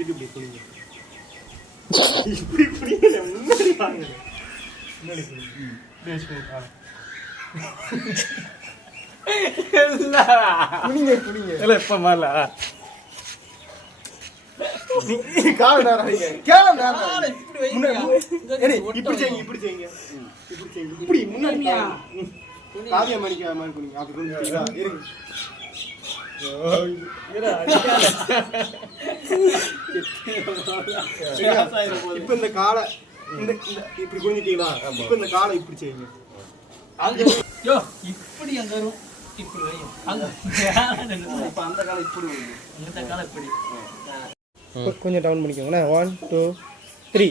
இப்படி குனிங்க. இப்படி குனிங்க. முன்னாடி வாங்க. முன்னாடி குனிங்க. பேஸ் போடுங்க. குனிங்க குனிங்க. இல்ல இப்ப மாறல. கால் நேராங்க. கால் நேராங்க. இப்படி செய்யுங்க இப்படி செய்யுங்க. இப்படி செய்யுங்க. இப்படி முன்னாடி காவிய மணிக்கு மாதிரி குனிங்க. அப்படி குனிங்க. இருங்க. இப்ப இந்த காலை இப்படி குனிஞ்சிட்டீங்களா? இப்ப இந்த காலை இப்படி செய்யுங்க. இப்படி அங்க வரும். இப்படி வையும். அந்த காலை இப்படி வைங்க. இந்த காலை இப்படி கொஞ்சம் டவுன் பண்ணிக்கோங்க. 1 2 3